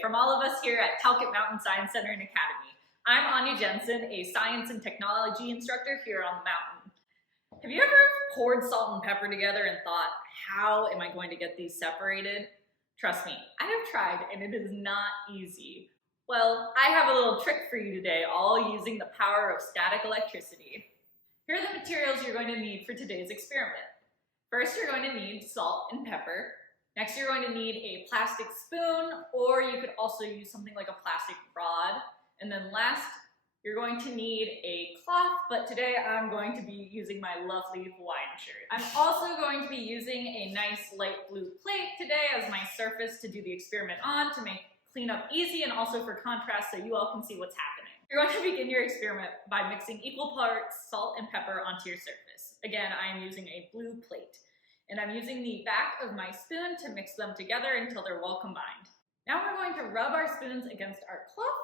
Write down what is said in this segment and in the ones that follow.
from all of us here at Talcott Mountain Science Center and Academy. I'm Anya Jensen, a science and technology instructor here on the mountain. Have you ever poured salt and pepper together and thought, how am I going to get these separated? Trust me, I have tried and it is not easy. Well, I have a little trick for you today, all using the power of static electricity. Here are the materials you're going to need for today's experiment. First, you're going to need salt and pepper. Next, you're going to need a plastic spoon, or you could also use something like a plastic rod. And then last, you're going to need a cloth, but today I'm going to be using my lovely Hawaiian shirt. I'm also going to be using a nice light blue plate today as my surface to do the experiment on, to make cleanup easy and also for contrast so you all can see what's happening. You're going to begin your experiment by mixing equal parts salt and pepper onto your surface. Again, I'm using a blue plate. And I'm using the back of my spoon to mix them together until they're well combined. Now we're going to rub our spoons against our cloth.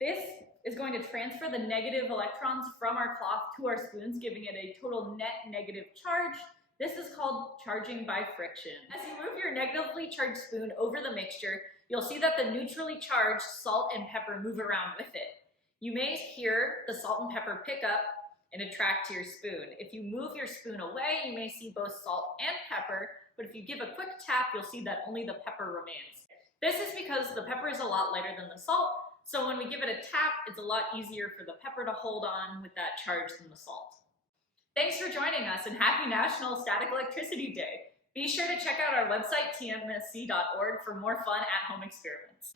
This is going to transfer the negative electrons from our cloth to our spoons, giving it a total net negative charge. This is called charging by friction. As you move your negatively charged spoon over the mixture, you'll see that the neutrally charged salt and pepper move around with it. You may hear the salt and pepper pick up and attract to your spoon. If you move your spoon away, you may see both salt and pepper, but if you give a quick tap, you'll see that only the pepper remains. This is because the pepper is a lot lighter than the salt, so when we give it a tap, it's a lot easier for the pepper to hold on with that charge than the salt. Thanks for joining us, and happy National Static Electricity Day. Be sure to check out our website, tmsc.org, for more fun at-home experiments.